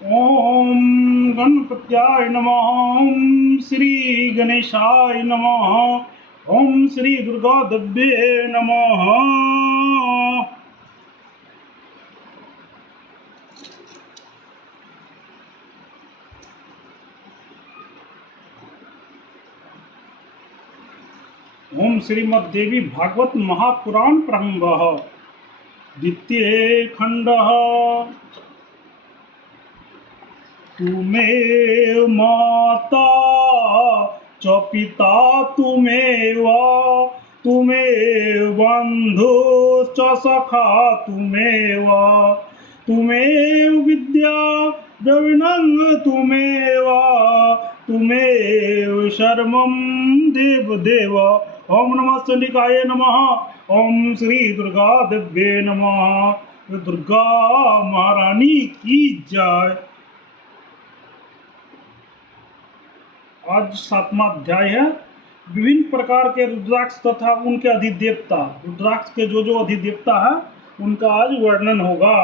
ओम गणपत्याय नमः। ओम श्री गणेशाय नमः। ओम श्री दुर्गा देव्ये नमः। ओम श्रीमद्देवी भागवत महापुराण प्रारंभः द्वितीय खंडः। तुमेव माता च पिता तुमेव, तुमेव बन्धुश्च सखा तुमेव, तुमेव विद्या द्रविणं तुमेव, तुमेव शर्मं देवदेव। ओम नमः चंडिकाय नमः। ओम श्री दुर्गा देव्ये नमः। दुर्गा महारानी की जय। आज 7वां अध्याय है। विभिन्न प्रकार के रुद्राक्ष तथा उनके अधिदेवता। रुद्राक्ष के जो अधिदेवता है उनका आज वर्णन होगा।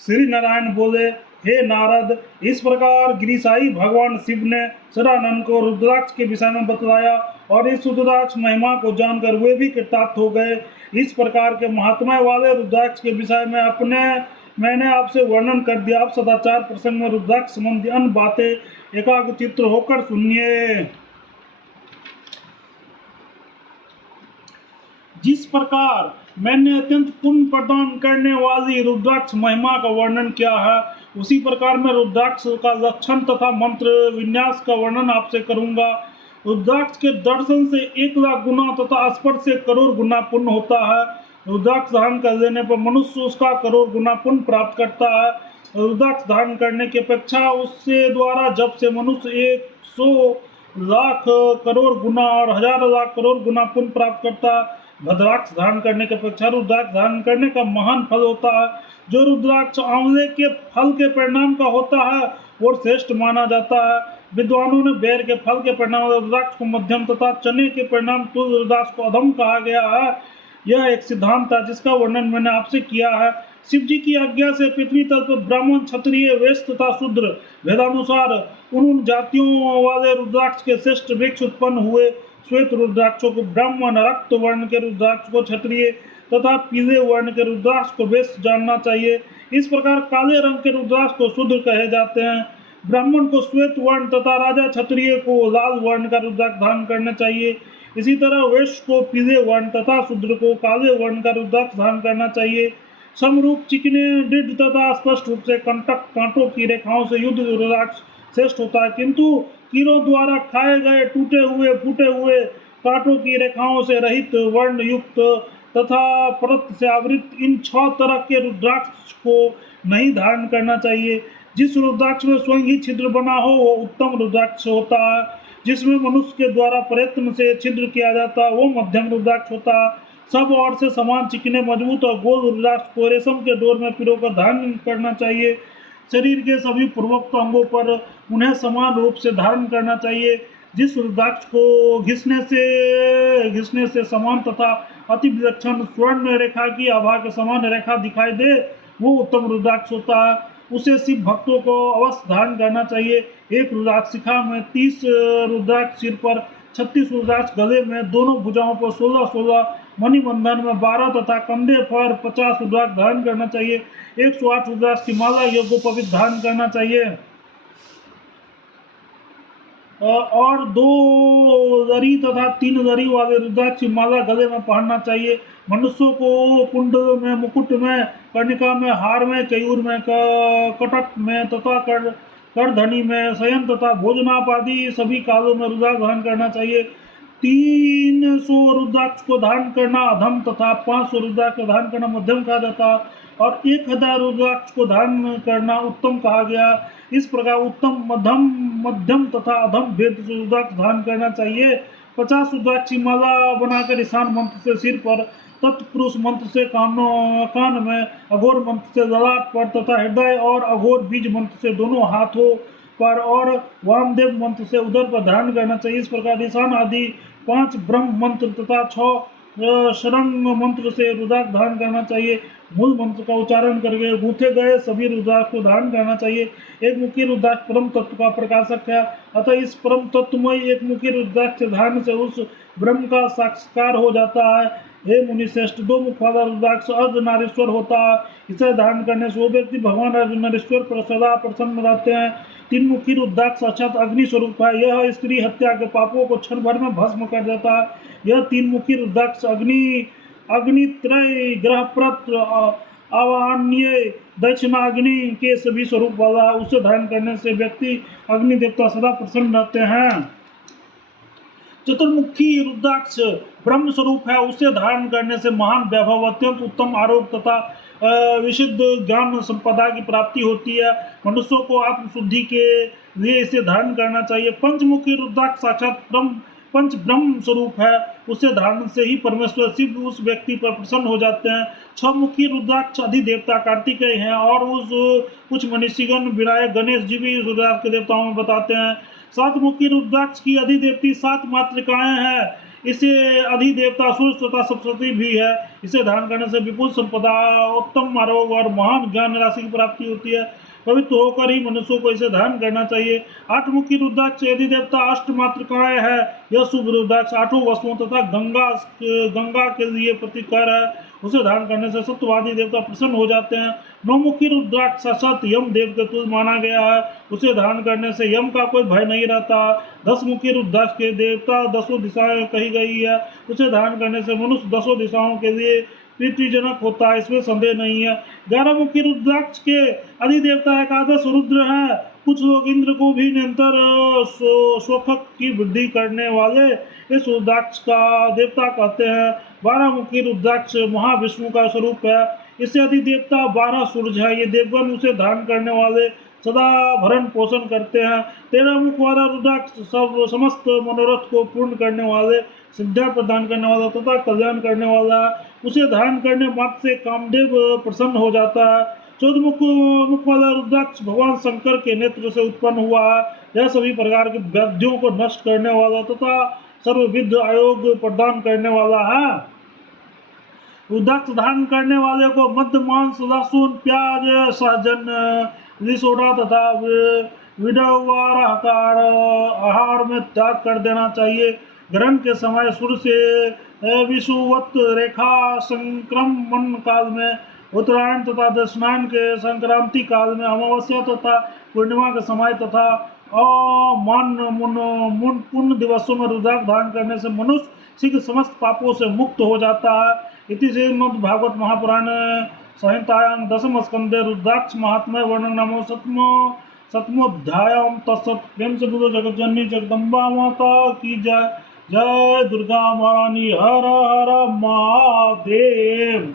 श्री नारायण बोले, हे नारद, इस प्रकार गिरिशाई भगवान शिव ने सदानंद को रुद्राक्ष के विषय में बतलाया और इस रुद्राक्ष महिमा को जानकर वे भी कृतार्थ हो गए। इस प्रकार के महात्मा वाले रुद्राक्ष के विषय में मैंने आपसे वर्णन कर दिया। आप सदाचार प्रसंग में रुद्राक्ष संबंधी अन्य बातें एकाग्रचित्त होकर सुनिए। जिस प्रकार मैंने अत्यंत पुण्य प्रदान करने वाली रुद्राक्ष महिमा का वर्णन किया है, उसी प्रकार मैं रुद्राक्ष का लक्षण तथा मंत्र विन्यास का वर्णन आपसे करूंगा। रुद्राक्ष के दर्शन से 1,00,000 गुना तथा स्पर्श से करोड़ गुना पुण्य होता है। रुद्राक्ष धारण कर लेने पर मनुष्य उसका करोड़ गुना पुण्य प्राप्त करता है। रुद्राक्ष धारण करने की अपेक्षा उससे द्वारा जब से मनुष्य 100,00,000 करोड़ गुना और 1,000,000 करोड़ गुना पुण्य प्राप्त करता है। भद्राक्ष धारण करने की अपेक्षा रुद्राक्ष धारण करने का महान फल होता है। जो रुद्राक्ष आंवले के फल के परिणाम का होता है वो श्रेष्ठ माना जाता है। विद्वानों ने बेर के फल के परिणाम रुद्राक्ष को मध्यम तथा चने के परिणाम तुल्य रुद्राक्ष को अधम कहा गया है। यह एक सिद्धांत था जिसका वर्णन मैंने आपसे किया है। शिव जी की आज्ञा से पृथ्वी तल पर ब्राह्मण, क्षत्रिय, वैश्य तथा शूद्र भेदानुसार उन जातियों वाले रुद्राक्ष के श्रेष्ठ वृक्ष उत्पन्न हुए। श्वेत रुद्राक्षों को ब्राह्मण, रक्त वर्ण के रुद्राक्ष को क्षत्रिय तथा पीले वर्ण के रुद्राक्ष को वैश्य जानना चाहिए। इस प्रकार काले रंग के रुद्राक्ष को शूद्र कहे जाते हैं। ब्राह्मण को श्वेत वर्ण तथा राजा क्षत्रिय को लाल वर्ण का रुद्राक्ष धारण करना चाहिए। इसी तरह वैश्य को पीले वर्ण तथा शूद्र को काले वर्ण का रुद्राक्ष धारण करना चाहिए। समरूप, चिकने, दृढ़ तथा स्पष्ट रूप से कंटक कांटों की रेखाओं से युद्ध रुद्राक्ष श्रेष्ठ होता है, किंतु कीड़ों द्वारा खाए गए टूटे हुए फूटे हुए कांटों की रेखाओं से रहित वर्ण युक्त तथा परत से आवृत इन 6 तरह के रुद्राक्ष को नहीं धारण करना चाहिए। जिस रुद्राक्ष में स्वयं ही छिद्र बना हो वो उत्तम रुद्राक्ष होता है। जिसमें मनुष्य के द्वारा प्रयत्न से छिद्र किया जाता है वो मध्यम रुद्राक्ष होता है। सब ओर से समान, चिकने, मजबूत और गोल रुद्राक्ष को रेशम के डोर में पिरोकर धारण करना चाहिए। शरीर के सभी पूर्वोक्त अंगों पर उन्हें समान रूप से धारण करना चाहिए। जिस रुद्राक्ष को घिसने से समान तथा अति विलक्षण स्वर्ण रेखा की आभा के समान रेखा दिखाई दे वो उत्तम रुद्राक्ष होता है। उसे शिव भक्तों को अवश्य धारण करना चाहिए। एक रुद्राक्ष शिखा में 30 रुद्राक्ष, सिर पर 36 रुद्राक्ष, गले में दोनों भुजाओं पर 16-16, मणिबंधन में 12 तथा कंधे पर 50 रुद्राक्ष धारण करना चाहिए। 108 रुद्राक्ष की माला यज्ञोपवीत धारण करना चाहिए और 2 जरी तथा 3 जरी वाले रुद्राक्ष की माला गले में पहनना चाहिए। मनुष्यों को कुंडल में, मुकुट में, कर्णिका में, हार में, केयूर में, कटक में तथा करधनी में, शयन तथा भोजनाप आदि सभी कालों में रुद्राक्ष धारण करना चाहिए। 300 रुद्राक्ष को धारण करना अधम तथा 500 रुद्राक्ष को धारण करना मध्यम कहा जाता है और 1000 रुद्राक्ष को धारण करना उत्तम कहा गया। इस प्रकार उत्तम, मध्यम तथा अधम भेद से रुद्राक्ष धारण करना चाहिए। 50 रुद्राक्ष की माला बनाकर ईशान मंत्र से सिर पर, तत्पुरुष मंत्र से कान में, अघोर मंत्र से ललाट पर तथा हृदय और अघोर बीज मंत्र से दोनों हाथों पर और वामदेव मंत्र से उदर पर धारण करना चाहिए। इस प्रकार ईशान आदि 5 ब्रह्म मंत्र तथा 6 शरंग मंत्र से रुद्राक्ष धारण करना चाहिए। मूल मंत्र का उच्चारण करके गूंथे गए सभी रुद्राक्ष को धारण करना चाहिए। एक मुखी रुद्राक्ष परम तत्व का प्रकाशक है, अतः इस परम तत्वमय एक मुखी रुद्राक्ष धारण से उस ब्रह्म का साक्षात्कार हो जाता है। हे मुनि श्रेष्ठ, दो मुख वाला रुद्राक्ष अर्धनारीश्वर होता है। इसे धारण करने से वो व्यक्ति भगवान अर्धनारीश्वर पर सदा प्रसन्न रहते हैं। तीन मुखी रुद्राक्ष साक्षात अग्नि स्वरूप है। यह स्त्री हत्या के पापों को क्षण भर में भस्म कर देता है। यह तीन मुखी रुद्राक्ष अग्नित्रय ग्रहप्रत्र आवाहनीय दक्षिणाग्नि के सभी स्वरूप वाला। उसे धारण करने से व्यक्ति अग्नि देवता सदा प्रसन्न रहते हैं। चतुर्मुखी रुद्राक्ष ब्रह्म स्वरूप है। उसे धारण करने से महान वैभव, अत्यंत उत्तम आरोग्य तथा विशुद्ध ज्ञान संपदा की प्राप्ति होती है। मनुष्यों को आत्मशुद्धि के लिए इसे धारण करना चाहिए। पंचमुखी रुद्राक्ष साक्षात पंच ब्रह्म स्वरूप है। उसे धारण से ही परमेश्वर शिव उस व्यक्ति पर प्रसन्न हो जाते हैं। छह मुखी रुद्राक्ष अधिदेवता कार्तिकेय हैं और कुछ मनीषीगण विनायक गणेश जी भी रुद्राक्ष के देवताओं में बताते हैं। सात मुखी रुद्राक्ष की अधिदेवती सात मातृकाएं हैं। इसे अधिदेवता सूर्य तथा सरस्वती भी है। इसे धारण करने से विपुल संपदा, उत्तम आरोग्य और महान ज्ञान राशि की प्राप्ति होती है। पवित्र होकर ही मनुष्यों को इसे धारण करना चाहिए। आठ मुखी रुद्राक्ष अधिदेवता अष्ट मातृकाएं है। यह शुभ रुद्राक्ष आठों वस्तुओं तथा गंगा के लिए प्रतिकर है। उसे धारण करने से सत्यवादी देवता प्रसन्न हो जाते हैं। नौ मुखी रुद्राक्ष साक्षात यम देव के तुल्य माना गया है। उसे धारण करने से यम का कोई भय नहीं रहता। दस मुखी रुद्राक्ष के देवता दसों दिशाएं कही गई है। उसे धारण करने से मनुष्य दसों दिशाओं के लिए प्रीतिजनक होता है, इसमें संदेह नहीं है। 11 मुखी रुद्राक्ष के अधिदेवता एकादश रुद्र हैं। कुछ लोग इंद्र को भी निरंतर शोखक की वृद्धि करने वाले इस रुद्राक्ष का देवता कहते हैं। 12 मुखी रुद्राक्ष महाविष्णु का स्वरूप है। इससे अधिदेवता 12 सूर्य है। ये देवगण उसे धारण करने वाले सदा भरण पोषण करते हैं। 13 मुख वाला रुद्राक्ष समस्त मनोरथ को पूर्ण करने वाले, सिद्धियां प्रदान करने वाला तथा कल्याण करने वाला। उसे धारण करने मात्र से कामदेव प्रसन्न हो जाता है। 14 मुख वाला रुद्राक्ष भगवान शंकर के नेत्र से उत्पन्न हुआ है। यह सभी प्रकार के व्याधियों को नष्ट करने वाला तथा सर्वविध आयोग प्रदान करने वाला है। रुद्राक्ष धारण करने वाले को मध्य मांस, लहसुन, प्याज, सहजन, लिसोड़ा तथा विडवार आहार में त्याग कर देना चाहिए। ग्रहण के समय सूर्य से विषुवत रेखा संक्रमण काल में, उत्तरायण तथा दक्षिणायन के संक्रांति काल में, अमावस्या तथा पूर्णिमा के समय तथा पुण्य दिवसों में रुद्राक्ष धारण करने से मनुष्य शीघ्र समस्त पापों से मुक्त हो जाता है। इति श्रीमद् भागवत महापुराण संहितायां दशम स्कंदे रुद्राक्ष महात्म्य वर्णन नामो सप्तमोऽध्यायः। तत्सत्। प्रेम से बोलो जगत जननी जगदम्बा माता की जय। जय दुर्गा महारानी। हर हर महादेव।